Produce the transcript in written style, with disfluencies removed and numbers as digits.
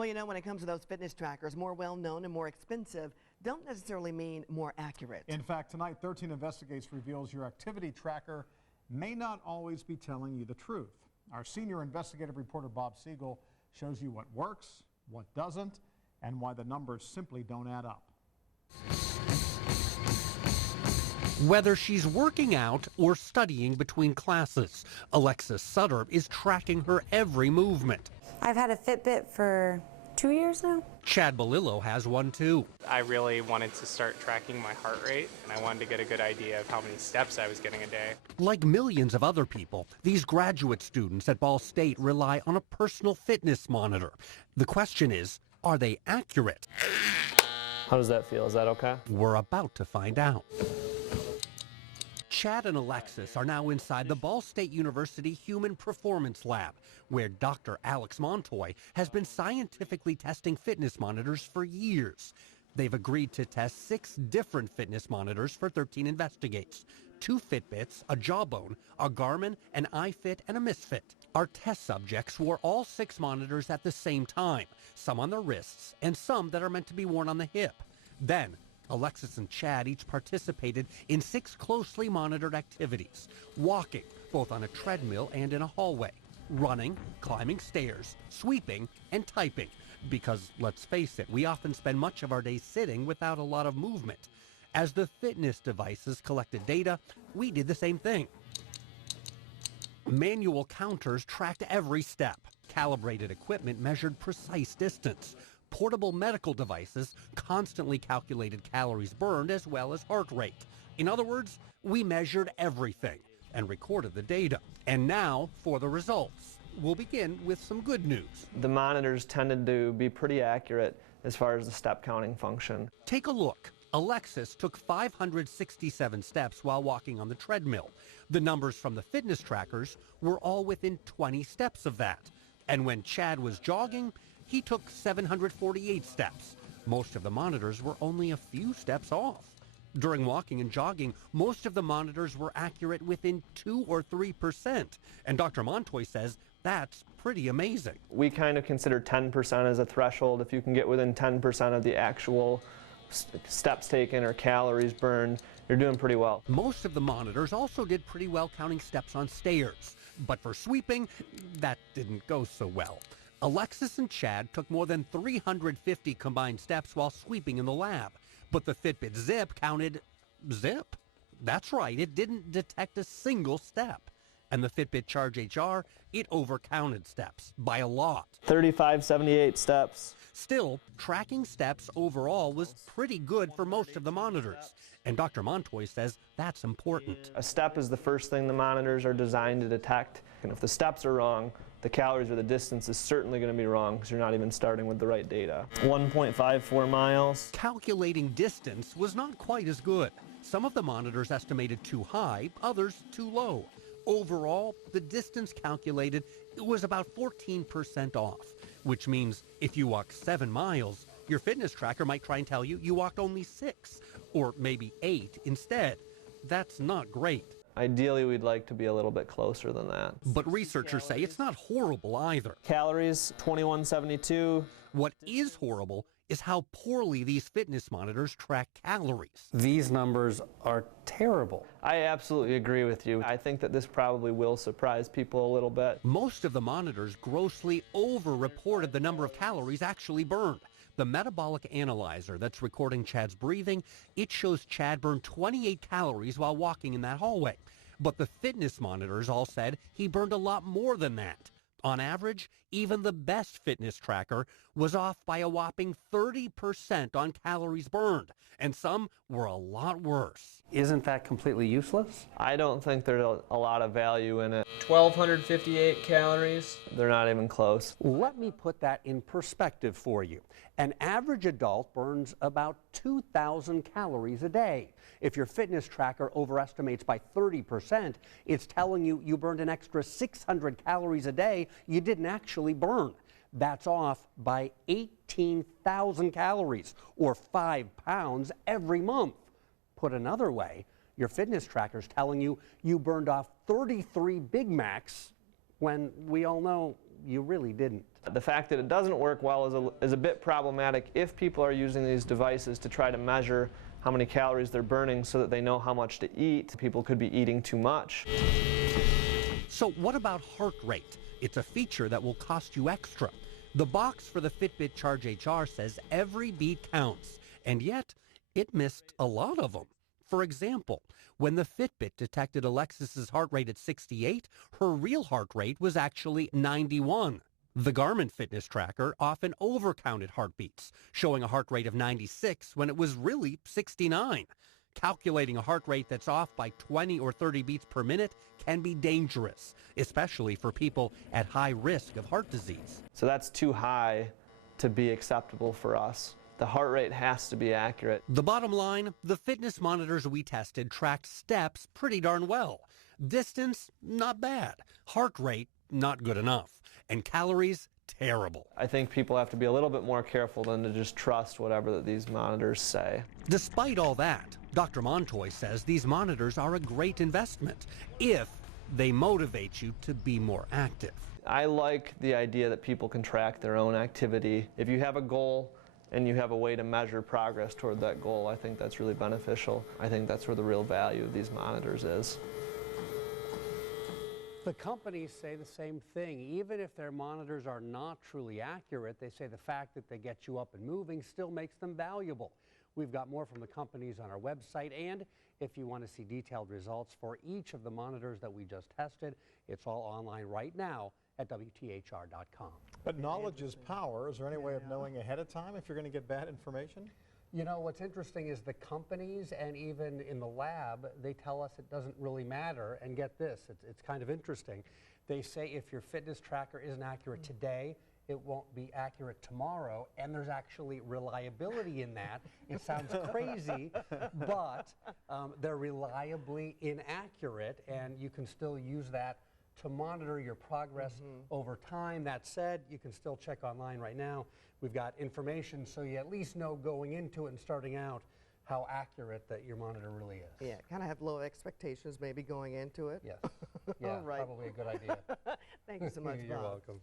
Well, you know, when it comes to those fitness trackers, more well-known and more expensive don't necessarily mean more accurate. In fact, tonight, 13 Investigates reveals your activity tracker may not always be telling you the truth. Our senior investigative reporter, Bob Siegel, shows you what works, what doesn't, and why the numbers simply don't add up. Whether she's working out or studying between classes, Alexis Sutter is tracking her every movement. I've had a Fitbit for 2 years now. Chad Balillo has one too. I really wanted to start tracking my heart rate, and I wanted to get a good idea of how many steps I was getting a day. Like millions of other people, these graduate students at Ball State rely on a personal fitness monitor. The question is, are they accurate? How does that feel? Is that okay? We're about to find out. Chad and Alexis are now inside the Ball State University Human Performance Lab, where Dr. Alex Montoy has been scientifically testing fitness monitors for years. They've agreed to test 6 different fitness monitors for 13 Investigates. 2 Fitbits, a Jawbone, a Garmin, an iFit, and a Misfit. Our test subjects wore all 6 monitors at the same time, some on their wrists and some that are meant to be worn on the hip. Then, Alexis and Chad each participated in 6 closely monitored activities: walking, both on a treadmill and in a hallway, running, climbing stairs, sweeping, and typing. Because, let's face it, we often spend much of our day sitting without a lot of movement. As the fitness devices collected data, we did the same thing. Manual counters tracked every step. Calibrated equipment measured precise distance. Portable medical devices constantly calculated calories burned as well as heart rate. In other words, we measured everything and recorded the data. And now for the results. We'll begin with some good news. The monitors tended to be pretty accurate as far as the step counting function. Take a look. Alexis took 567 steps while walking on the treadmill. The numbers from the fitness trackers were all within 20 steps of that. And when Chad was jogging, he took 748 steps. Most of the monitors were only a few steps off. During walking and jogging, most of the monitors were accurate within 2 or 3%. And Dr. Montoy says that's pretty amazing. We kind of consider 10% as a threshold. If you can get within 10% of the actual steps taken or calories burned, you're doing pretty well. Most of the monitors also did pretty well counting steps on stairs. But for sweeping, that didn't go so well. Alexis and Chad took more than 350 combined steps while sweeping in the lab. But the Fitbit Zip counted zip. That's right, it didn't detect a single step. And the Fitbit Charge HR, it overcounted steps by a lot. 3578 steps. Still, tracking steps overall was pretty good for most of the monitors. And Dr. Montoy says that's important. A step is the first thing the monitors are designed to detect. And if the steps are wrong, the calories or the distance is certainly going to be wrong because you're not even starting with the right data. 1.54 miles. Calculating distance was not quite as good. Some of the monitors estimated too high, others too low. Overall, the distance calculated was about 14% off, which means if you walk 7 miles, your fitness tracker might try and tell you you walked only 6 or maybe 8 instead. That's not great. Ideally, we'd like to be a little bit closer than that. But researchers say it's not horrible either. Calories, 2172. What is horrible is how poorly these fitness monitors track calories. These numbers are terrible. I absolutely agree with you. I think that this probably will surprise people a little bit. Most of the monitors grossly over-reported the number of calories actually burned. The metabolic analyzer that's recording Chad's breathing, it shows Chad burned 28 calories while walking in that hallway. But the fitness monitors all said he burned a lot more than that. On average, even the best fitness tracker was off by a whopping 30% on calories burned, and some were a lot worse. Isn't that completely useless? I don't think there's a lot of value in it. 1,258 calories. They're not even close. Let me put that in perspective for you. An average adult burns about 2,000 calories a day. If your fitness tracker overestimates by 30%, it's telling you you burned an extra 600 calories a day you didn't actually burn. That's off by 18,000 calories, or 5 pounds every month. Put another way, your fitness tracker's telling you you burned off 33 Big Macs when we all know you really didn't. The fact that it doesn't work well is a bit problematic if people are using these devices to try to measure how many calories they're burning so that they know how much to eat. People could be eating too much. So what about heart rate? It's a feature that will cost you extra. The box for the Fitbit Charge HR says every beat counts, and yet it missed a lot of them. For example, when the Fitbit detected Alexis's heart rate at 68, her real heart rate was actually 91. The Garmin fitness tracker often overcounted heartbeats, showing a heart rate of 96 when it was really 69. Calculating a heart rate that's off by 20 or 30 beats per minute can be dangerous, especially for people at high risk of heart disease. So that's too high to be acceptable for us. The heart rate has to be accurate. The bottom line, the fitness monitors we tested tracked steps pretty darn well. Distance, not bad. Heart rate, not good enough. And calories, terrible. I think people have to be a little bit more careful than to just trust whatever that these monitors say. Despite all that, Dr. Montoy says these monitors are a great investment if they motivate you to be more active. I like the idea that people can track their own activity. If you have a goal and you have a way to measure progress toward that goal, I think that's really beneficial. I think that's where the real value of these monitors is. The companies say the same thing. Even if their monitors are not truly accurate, they say the fact that they get you up and moving still makes them valuable. We've got more from the companies on our website, and if you want to see detailed results for each of the monitors that we just tested, it's all online right now at WTHR.com. But knowledge is power. Is there any way of knowing ahead of time if you're going to get bad information? You know, what's interesting is the companies and even in the lab, they tell us it doesn't really matter. And get this, it's kind of interesting. They say if your fitness tracker isn't accurate today, it won't be accurate tomorrow. And there's actually reliability in that. It sounds crazy, but they're reliably inaccurate, and you can still use that to monitor your progress over time. That said, you can still check online right now. We've got information so you at least know going into it and starting out how accurate that your monitor really is. Yeah, kind of have low expectations maybe going into it. Yes. Yeah, All right. probably a good idea. Thank you so much, You're Bob. welcome.